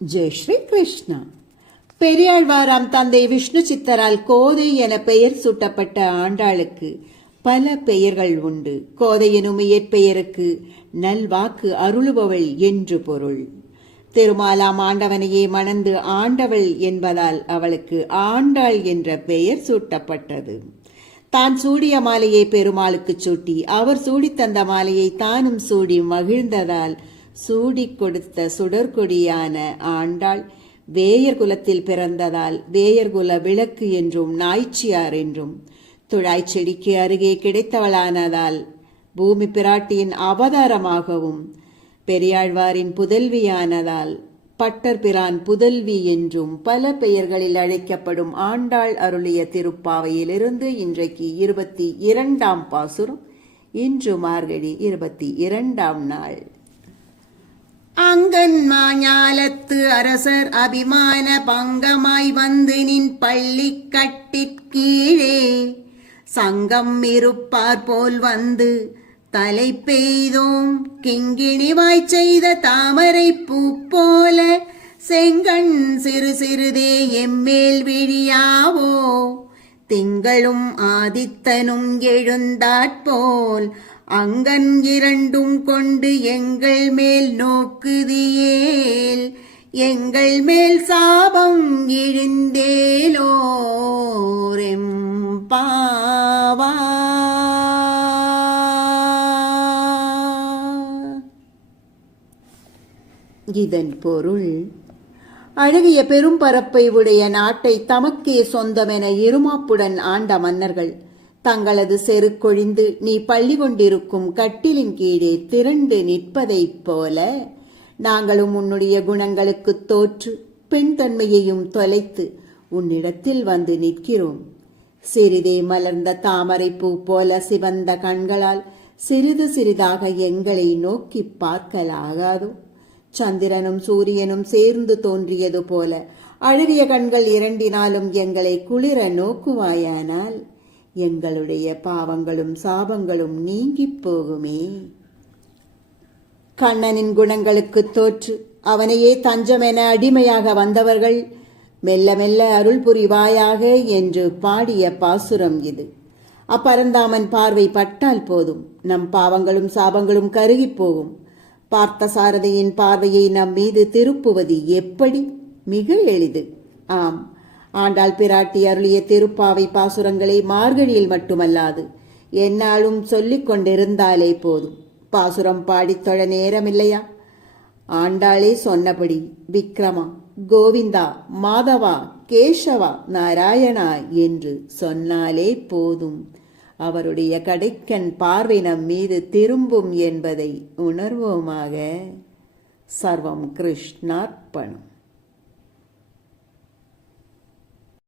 ஜெய் ஸ்ரீ கிருஷ்ணா. பெரியாழ்வாராம் தந்தை விஷ்ணு சித்தரால் கோதை என பெயர் சூட்டப்பட்ட ஆண்டாளுக்கு பல பெயர்கள் உண்டு. கோதை எனும் இயற்பெயருக்கு நல்வாக்கு அருளுபவள் என்று பொருள். திருமாலாம் ஆண்டவனையே மணந்து ஆண்டவள் என்பதால் அவளுக்கு ஆண்டாள் என்ற பெயர் சூட்டப்பட்டது. தான் சூடிய மாலையை பெருமாளுக்கு சூட்டி அவர் சூடி தந்த மாலையை தானும் சூடி மகிழ்ந்ததால் சூடி கொடுத்த சுடற்கொடியான ஆண்டாள் வேயர் குலத்தில் பிறந்ததால் வேயர்குல விளக்கு என்றும் நாய்ச்சியார் என்றும் துழாய் செடிக்கு அருகே கிடைத்தவளானதால் பூமி பிராட்டியின் அவதாரமாகவும் பெரியாழ்வாரின் புதல்வியானதால் பட்டர் பிரான் புதல்வி என்றும் பல பெயர்களில் அழைக்கப்படும் ஆண்டாள் அருளிய திருப்பாவையிலிருந்து இன்றைக்கு 22ஆம் பாசுரம். இன்று மார்கழி 22ஆம் நாள். அங்கன் மாஞாலத்து அரசர் அபிமான பங்கமாய் வந்து நின் பள்ளி கட்டிற்கீழே சங்கம் இருப்பார் போல் வந்து தலை பெய்தோம் கிங்கிணிவாய் செய்த தாமரை பூ போல செங்கண் சிறு சிறுதே எம்மேல் விழியாவோ திங்களும் ஆதித்தனும் எழுந்தாற்போல் அங்கன் இரண்டும் கொண்டு எங்கள் மேல் நோக்குதியேல் எங்கள் மேல் சாபம் இழிந்தேலோரெம்பாவா. இதன் பொருள், அழகிய பெரும் பரப்பை உடைய நாட்டை தமக்கே சொந்தமென இருமாப்புடன் ஆண்ட மன்னர்கள் தங்களது செருக்கொழிந்து நீ பள்ளி கொண்டிருக்கும் கட்டிலின் கீழே திரண்டு நிற்பதைப் போல நாங்களும் உன்னுடைய குணங்களுக்கு தோற்று பெண் தன்மையையும் தொலைத்து உன்னிடத்தில் வந்து நிற்கிறோம். சிறிதே மலர்ந்த தாமரை பூ போல சிவந்த கண்களால் சிறிது சிறிதாக எங்களை நோக்கி பார்க்கலாகாதோ? சந்திரனும் சூரியனும் சேர்ந்து தோன்றியது போல அழகிய கண்கள் இரண்டினாலும் எங்களை குளிர நோக்குவாயானால் எங்களுடைய பாவங்களும் சாபங்களும் நீங்கி போகுமே. கண்ணனின் குணங்களுக்கு தோற்று அவனையே தஞ்சமென அடிமையாக வந்தவர்கள் மெல்ல மெல்ல அருள் புரிவாயாக என்று பாடிய பாசுரம் இது. அப்பரந்தாமன் பார்வை பட்டால் போதும் நம் பாவங்களும் சாபங்களும் கருகி போகும். பார்த்த சாரதியின் பார்வையை நம் மீது திருப்புவது எப்படி? மிக எளிது. ஆம், ஆண்டாள் பிராட்டி அருளிய திருப்பாவை பாசுரங்களை மார்கழியில் மட்டுமல்லாது என்னாலும் சொல்லிக் கொண்டிருந்தாலே போதும். பாசுரம் பாடித்தொழ நேரமில்லையா? ஆண்டாளே சொன்னபடி விக்ரமா, கோவிந்தா, மாதவா, கேசவா, நாராயணா என்று சொன்னாலே போதும். அவருடைய கடைக்கண் பார்வை நம் மீது திரும்பும் என்பதை உணர்வோமாக. சர்வம் கிருஷ்ணார்ப்பணம்.